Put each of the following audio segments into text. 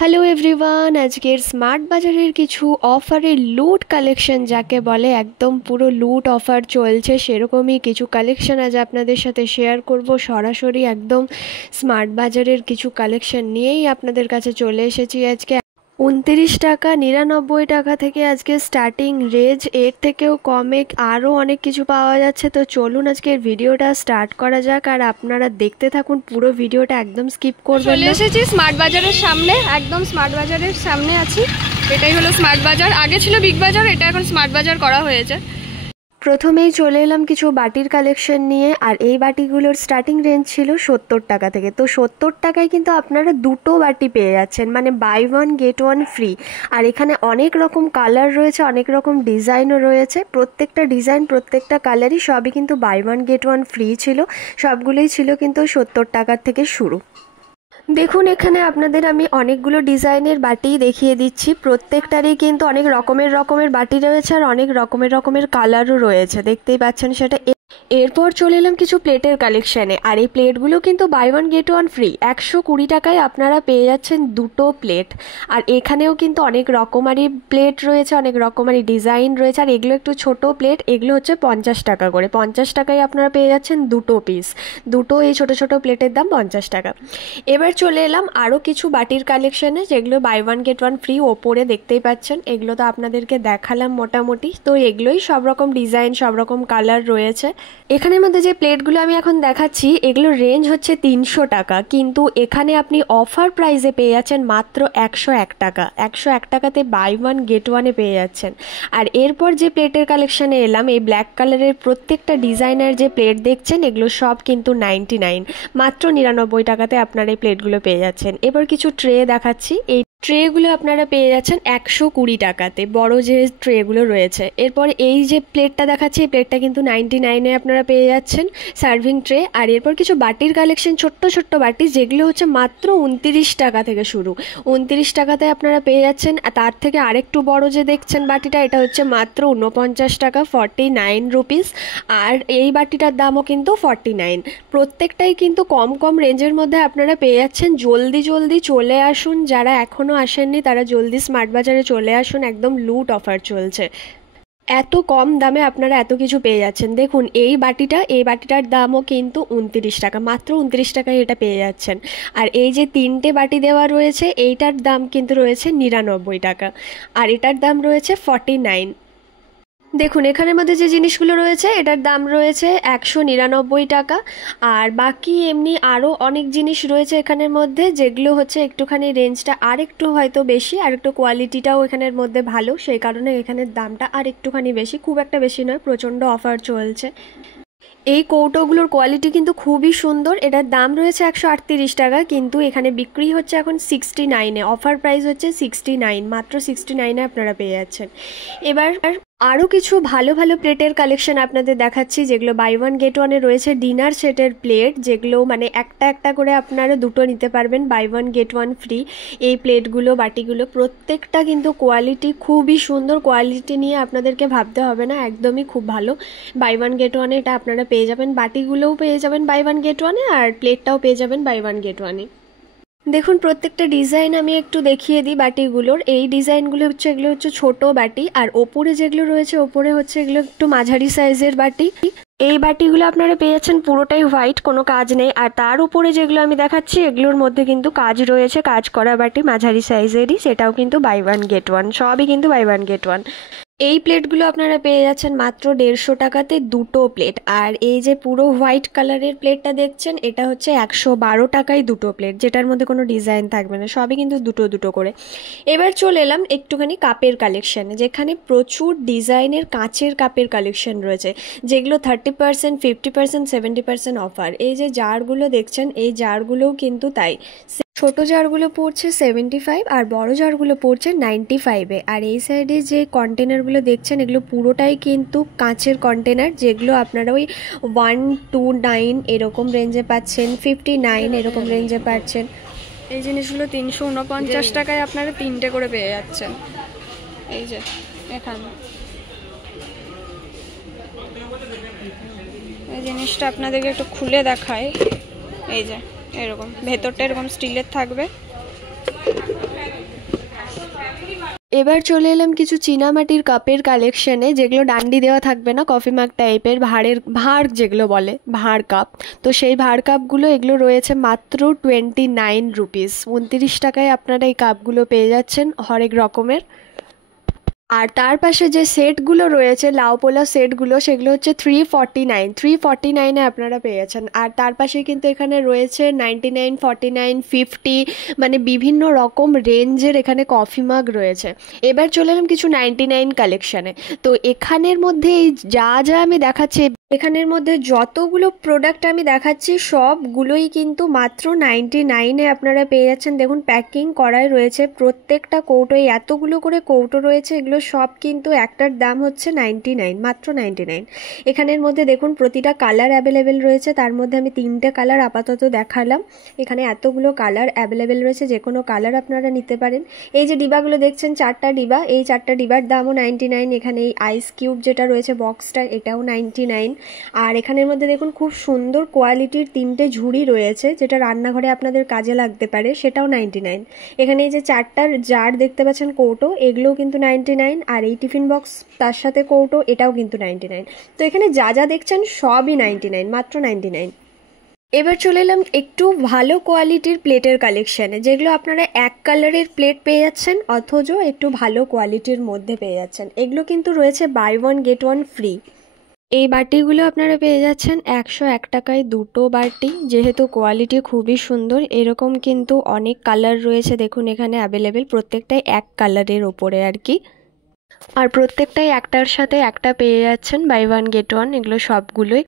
Hello everyone, আজকের smart বাজারের কিছু অফারের লুট কালেকশন যাকে বলে, একদম পুরো লুট অফার চলছে সেরকমই কিছু কালেকশন আজ আপনাদের সাথে শেয়ার করব। সরাসরি একদম স্মার্ট বাজারের কিছু কালেকশন নিয়েই আপনাদের কাছে চলে এসেছি আজকে। 29 টাকা 99 টাকা থেকে আজকে স্টার্টিং রেঞ্জ, এর থেকেও কমে আরও অনেক কিছু পাওয়া যাচ্ছে। তো চলুন আজকের ভিডিওটা স্টার্ট করা যাক, আর আপনারা দেখতে থাকুন পুরো ভিডিওটা, একদম স্কিপ করবেন না। চলে এসেছি স্মার্ট বাজারের সামনে, একদম স্মার্ট বাজারের সামনে আছি। এটাই হলো স্মার্ট বাজার, আগে ছিল বিগ বাজার, এটা এখন স্মার্ট বাজার করা হয়েছে। প্রথমেই চলে এলাম কিছু বাটির কালেকশন নিয়ে, আর এই বাটিগুলোর স্টার্টিং রেঞ্জ ছিল 70 টাকা থেকে। তো 70 টাকায় কিন্তু আপনারা দুটো বাটি পেয়ে যাচ্ছেন, মানে buy one get one free. আর এখানে অনেক রকম কালার রয়েছে, অনেক রকম ডিজাইনও রয়েছে। প্রত্যেকটা ডিজাইন প্রত্যেকটা কালারই সবই কিন্তু buy one get one free ছিল। সবগুলোই ছিল কিন্তু 70 টাকার থেকে শুরু। দেখুন এখানে আপনাদের আমি অনেকগুলো ডিজাইনের বাটি দেখিয়ে দিচ্ছি। প্রত্যেকটারই কিন্তু অনেক রকমের বাটি রয়েছে, আর অনেক রকমের কালারও রয়েছে, দেখতেই পাচ্ছেন সেটা। এরপর চলে এলাম কিছু প্লেটের কালেকশানে, আর এই প্লেটগুলো কিন্তু buy one get one free. 120 টাকায় আপনারা পেয়ে যাচ্ছেন দুটো প্লেট। আর এখানেও কিন্তু অনেক রকমারি প্লেট রয়েছে, অনেক রকমারি ডিজাইন রয়েছে। আর এগুলো একটু ছোট প্লেট, এগুলো হচ্ছে 50 টাকা করে। 50 টাকায় আপনারা পেয়ে যাচ্ছেন দুটো পিস। দুটো এই ছোট প্লেটের দাম 50 টাকা। এবার চলে এলাম আরও কিছু বাটির কালেকশানে, যেগুলো buy one get one free. ওপরে দেখতেই পাচ্ছেন, এগুলো তো আপনাদেরকে দেখালাম মোটামুটি। তো এগুলোই সব রকম ডিজাইন, সব রকম কালার রয়েছে। এখানের মধ্যে যে প্লেটগুলো আমি এখন দেখাচ্ছি, এগুলো রেঞ্জ হচ্ছে 300 টাকা, কিন্তু এখানে আপনি অফার প্রাইসে পেয়ে যাচ্ছেন মাত্র 101 টাকা। 101 টাকাতে বাই ওয়ান গেট ওয়ানে পেয়ে যাচ্ছেন। আর এরপর যে প্লেটের কালেকশানে এলাম, এই ব্ল্যাক কালারের প্রত্যেকটা ডিজাইনার যে প্লেট দেখছেন, এগুলো সব কিন্তু 99, মাত্র 99 টাকাতে আপনারা এই প্লেটগুলো পেয়ে যাচ্ছেন। এবার কিছু ট্রে দেখাচ্ছি। এই ট্রেগুলো আপনারা পেয়ে যাচ্ছেন 120 টাকাতে, বড় যে ট্রেগুলো রয়েছে। এরপর এই যে প্লেটটা দেখাচ্ছি, এই প্লেটটা কিন্তু 99-এ আপনারা পেয়ে যাচ্ছেন, সার্ভিং ট্রে। আর এরপর কিছু বাটির কালেকশন, ছোট্ট বাটি, যেগুলো হচ্ছে মাত্র 29 টাকা থেকে শুরু। 29 টাকাতে আপনারা পেয়ে যাচ্ছেন। তার থেকে আরেকটু বড় যে দেখছেন বাটিটা, এটা হচ্ছে মাত্র 49 টাকা, 49 রুপিস। আর এই বাটিটার দামও কিন্তু 49। প্রত্যেকটাই কিন্তু কম রেঞ্জের মধ্যে আপনারা পেয়ে যাচ্ছেন। জলদি চলে আসুন, যারা এখনও আসেননি তারা জলদি স্মার্ট বাজারে চলে আসুন, একদম লুট অফার চলছে। এত কম দামে আপনারা এত কিছু পেয়ে যাচ্ছেন। দেখুন এই বাটিটার দামও কিন্তু 29 টাকা, মাত্র 29 টাকায় এটা পেয়ে যাচ্ছেন। আর এই যে 3টে বাটি দেওয়া রয়েছে, এইটার দাম কিন্তু রয়েছে 99 টাকা, আর এটার দাম রয়েছে 49। দেখুন এখানের মধ্যে যে জিনিসগুলো রয়েছে, এটার দাম রয়েছে 199 টাকা। আর বাকি এমনি আরও অনেক জিনিস রয়েছে এখানের মধ্যে, যেগুলো হচ্ছে একটুখানি রেঞ্জটা আর একটু হয়তো বেশি, আর একটু কোয়ালিটিটাও এখানের মধ্যে ভালো, সেই কারণে এখানের দামটা আর একটুখানি বেশি, খুব একটা বেশি নয়, প্রচণ্ড অফার চলছে। এই কৌটোগুলোর কোয়ালিটি কিন্তু খুবই সুন্দর। এটার দাম রয়েছে 138 টাকা, কিন্তু এখানে বিক্রি হচ্ছে এখন 69-এ। অফার প্রাইস হচ্ছে 69, মাত্র 69-এ আপনারা পেয়ে যাচ্ছেন। এবার আরও কিছু ভালো প্লেটের কালেকশন আপনাদের দেখাচ্ছি, যেগুলো বাই ওয়ান গেট ওয়ানে রয়েছে। ডিনার সেটের প্লেট, যেগুলো মানে একটা করে আপনারা দুটো নিতে পারবেন, buy one get one free. এই প্লেটগুলো, বাটিগুলো প্রত্যেকটা কিন্তু কোয়ালিটি খুবই সুন্দর। কোয়ালিটি নিয়ে আপনাদেরকে ভাবতে হবে না, একদমই খুব ভালো। বাই ওয়ান গেট ওয়ানে এটা আপনারা পেয়ে যাবেন। বাটিগুলোও পেয়ে যাবেন বাই ওয়ান গেট ওয়ানে, আর প্লেটটাও পেয়ে যাবেন বাই ওয়ান গেট ওয়ানে। দেখুন প্রত্যেকটা ডিজাইন আমি একটু দেখিয়ে দিই বাটিগুলোর। এই ডিজাইনগুলো হচ্ছে, এগুলো হচ্ছে ছোট বাটি, আর ওপরে যেগুলো রয়েছে, ওপরে হচ্ছে এগুলো একটু মাঝারি সাইজের বাটি। এই বাটিগুলো আপনারা পেয়ে যাচ্ছেন পুরোটাই হোয়াইট, কোনো কাজ নেই। আর তার উপরে যেগুলো আমি দেখাচ্ছি, এগুলোর মধ্যে কিন্তু কাজ রয়েছে, কাজ করা বাটি মাঝারি সাইজেরই, সেটাও কিন্তু বাই ওয়ান গেট ওয়ান, সবই কিন্তু বাই ওয়ান গেট ওয়ান। এই প্লেটগুলো আপনারা পেয়ে যাচ্ছেন মাত্র 150 টাকাতে দুটো প্লেট। আর এই যে পুরো হোয়াইট কালারের প্লেটটা দেখছেন, এটা হচ্ছে 112 টাকায় দুটো প্লেট, যেটার মধ্যে কোনো ডিজাইন থাকবে না, সবই কিন্তু দুটো করে। এবার চলে এলাম একটুখানি কাপের কালেকশানে, যেখানে প্রচুর ডিজাইনের কাঁচের কাপের কালেকশন রয়েছে, যেগুলো 30%, 50%, 70% অফার। এই যে জারগুলো দেখছেন, এই জারগুলোও কিন্তু তাই। ছোট জারগুলো পড়ছে 75, আর বড় জারগুলো পড়ছে 95-এ। আর এই সাইডে যে কন্টেনারগুলো দেখছেন, এগুলো পুরোটাই কিন্তু কাঁচের কন্টেনার, যেগুলো আপনারা ওই 129 এরকম রেঞ্জে পাচ্ছেন, 59 এরকম রেঞ্জে পাচ্ছেন। এই জিনিসগুলো 349 টাকায় আপনারা 3টে করে পেয়ে যাচ্ছেন। এই যে এখানে এই জিনিসটা আপনাদেরকে একটু খুলে দেখায়। এই যে এরকম ভেতরটা এরকম স্টিলের থাকবে, এবার চলে এলাম কিছু চীনামাটির কাপের কালেকশনে, যেগুলো ডান্ডি দেওয়া থাকবে না, কফি মাগ টাইপের ভাঁড় যেগুলো বলে, ভাঁড় কাপ। তো সেই ভাঁড় কাপগুলো এগুলো রয়েছে মাত্র 29 রুপিস, 29 টাকায় আপনারা এই কাপগুলো পেয়ে যাচ্ছেন হরেক রকমের। আর তার পাশে যে সেটগুলো রয়েছে, লাউ পোলা সেটগুলো, সেগুলো হচ্ছে 349 আপনারা পেয়ে যাচ্ছেন। আর তার পাশে কিন্তু এখানে রয়েছে 99, 49, 50, মানে বিভিন্ন রকম রেঞ্জের এখানে কফি মাগ রয়েছে। এবার চলে এলাম কিছু 99 কালেকশানে। তো এখানের মধ্যে এই যা যা আমি দেখাচ্ছি, এখানের মধ্যে যতগুলো প্রোডাক্ট আমি দেখাচ্ছি সবগুলোই কিন্তু মাত্র 99-এ আপনারা পেয়ে যাচ্ছেন। দেখুন প্যাকিং করাই রয়েছে, প্রত্যেকটা কৌটোয় এতগুলো করে কৌটো রয়েছে, এগুলো সব কিন্তু একটার দাম হচ্ছে 99, মাত্র 99। এখানের মধ্যে দেখুন প্রতিটা কালার অ্যাভেলেবেল রয়েছে, তার মধ্যে আমি 3টে কালার আপাতত দেখালাম। এখানে এতগুলো কালার অ্যাভেলেবেল রয়েছে, যে কোনো কালার আপনারা নিতে পারেন। এই যে ডিবাগুলো দেখছেন, 4টা ডিবা, এই 4টা ডিবার দামও 99। এখানে এই আইস কিউব যেটা রয়েছে বক্সটা, এটাও 99। আর এখানের মধ্যে দেখুন খুব সুন্দর কোয়ালিটির 3টে ঝুড়ি রয়েছে, যেটা রান্নাঘরে আপনাদের কাজে লাগতে পারে, সেটাও 99। এখানে এই যে 4টার জার দেখতে পাচ্ছেন কৌটো, এগুলোও কিন্তু 99। আর এই টিফিন বক্স তার সাথে কৌটো, এটাও কিন্তু 99। তো এখানে যা যা দেখছেন সবই 99, মাত্র 99। এবার চলে এলাম একটু ভালো কোয়ালিটির প্লেটের কালেকশানে, যেগুলো আপনারা এক কালারের প্লেট পেয়ে যাচ্ছেন, অথচ একটু ভালো কোয়ালিটির মধ্যে পেয়ে যাচ্ছেন। এগুলো কিন্তু রয়েছে buy one get one free. এই বাটিগুলো আপনারা পেয়ে যাচ্ছেন 101 টাকায় দুটো বাটি। যেহেতু কোয়ালিটি খুবই সুন্দর, এরকম কিন্তু অনেক কালার রয়েছে, দেখুন এখানে অ্যাভেলেবেল, প্রত্যেকটাই এক কালারের ওপরে আর কি। আর প্রত্যেকটাই একটার সাথে একটা পেয়ে যাচ্ছেন, বাই ওয়ান গেট ওয়ান, এগুলো সবগুলোই।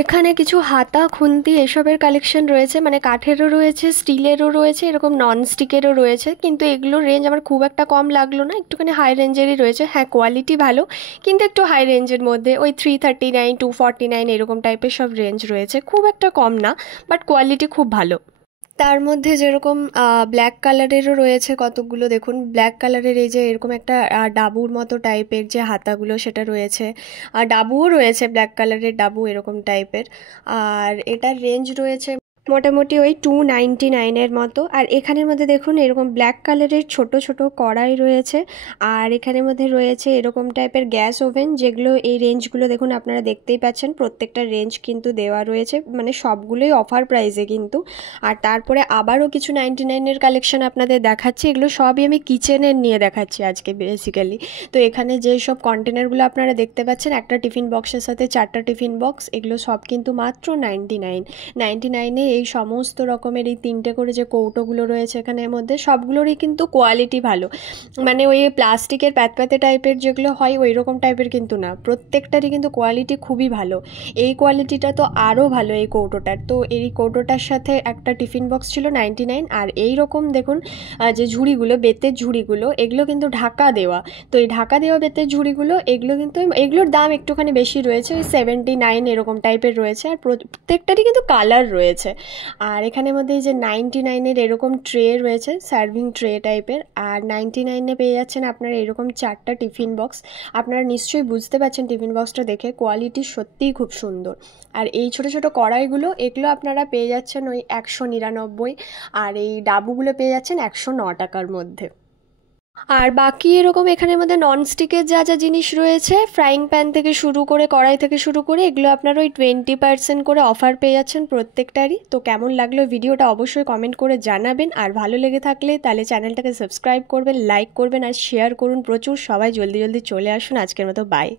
এখানে কিছু হাতা খুন্তি এসবের কালেকশন রয়েছে, মানে কাঠেরও রয়েছে, স্টিলেরও রয়েছে, এরকম নন স্টিকেরও রয়েছে। কিন্তু এগুলোর রেঞ্জ আমার খুব একটা কম লাগলো না, একটুখানি হাই রেঞ্জেরই রয়েছে। হ্যাঁ কোয়ালিটি ভালো, কিন্তু একটু হাই রেঞ্জের মধ্যে, ওই 339, 249 এরকম টাইপের সব রেঞ্জ রয়েছে, খুব একটা কম না, বাট কোয়ালিটি খুব ভালো। তার মধ্যে যেরকম ব্ল্যাক কালারেরও রয়েছে কতগুলো, দেখুন ব্ল্যাক কালারের এই যে এরকম একটা ডাবুর মতো টাইপের যে হাতাগুলো, সেটা রয়েছে। আর ডাবুও রয়েছে, ব্ল্যাক কালারের ডাবু এরকম টাইপের। আর এটার রেঞ্জ রয়েছে মোটামুটি ওই 299-এর মতো। আর এখানের মধ্যে দেখুন এরকম ব্ল্যাক কালারের ছোট ছোট কড়াই রয়েছে। আর এখানের মধ্যে রয়েছে এরকম টাইপের গ্যাস ওভেন, যেগুলো এই রেঞ্জগুলো দেখুন আপনারা দেখতেই পাচ্ছেন, প্রত্যেকটা রেঞ্জ কিন্তু দেওয়া রয়েছে, মানে সবগুলোই অফার প্রাইসে কিন্তু। আর তারপরে আবারও কিছু 99-এর কালেকশন আপনাদের দেখাচ্ছি, এগুলো সবই আমি কিচেনের নিয়ে দেখাচ্ছি আজকে বেসিক্যালি। তো এখানে যে সব কন্টেনারগুলো আপনারা দেখতে পাচ্ছেন, একটা টিফিন বক্সের সাথে 4টা টিফিন বক্স, এগুলো সব কিন্তু মাত্র 99-এ। এই সমস্ত রকমের এই 3টে করে যে কৌটোগুলো রয়েছে এখানের মধ্যে, সবগুলোরই কিন্তু কোয়ালিটি ভালো, মানে ওই প্লাস্টিকের প্যাতপ্যাতে টাইপের যেগুলো হয় ওই রকম টাইপের কিন্তু না, প্রত্যেকটারই কিন্তু কোয়ালিটি খুবই ভালো। এই কোয়ালিটিটা তো আরও ভালো এই কৌটোটার। তো এই কৌটোটার সাথে একটা টিফিন বক্স ছিল 99। আর এই রকম দেখুন যে ঝুড়িগুলো, বেতের ঝুড়িগুলো, এগুলো কিন্তু ঢাকা দেওয়া। তো এই ঢাকা দেওয়া বেতের ঝুড়িগুলো, এগুলো কিন্তু, এগুলোর দাম একটুখানি বেশি রয়েছে, ওই 79 এরকম টাইপের রয়েছে। আর প্রত্যেকটারই কিন্তু কালার রয়েছে। আর এখানের মধ্যে এই যে 99-এর এরকম ট্রে রয়েছে, সার্ভিং ট্রে টাইপের। আর 99-এ পেয়ে যাচ্ছেন আপনারা এরকম 4টা টিফিন বক্স। আপনারা নিশ্চয়ই বুঝতে পারছেন টিফিন বক্সটা দেখে, কোয়ালিটি সত্যিই খুব সুন্দর। আর এই ছোট ছোট কড়াইগুলো, এগুলো আপনারা পেয়ে যাচ্ছেন ওই 199। আর এই ডাবুগুলো পেয়ে যাচ্ছেন 109 টাকার মধ্যে। আর বাকি এরকম এখানের মধ্যে ননস্টিকের যা যা জিনিস রয়েছে, ফ্রাইং প্যান থেকে শুরু করে, কড়াই থেকে শুরু করে, এগুলো আপনারা ওই 20% করে অফার পেয়ে যাচ্ছেন প্রত্যেকটারই। তো কেমন লাগলো ভিডিওটা অবশ্যই কমেন্ট করে জানাবেন। আর ভালো লেগে থাকলে তাহলে চ্যানেলটাকে সাবস্ক্রাইব করবেন, লাইক করবেন আর শেয়ার করুন প্রচুর। সবাই জলদি জলদি চলে আসুন। আজকের মতো বাই।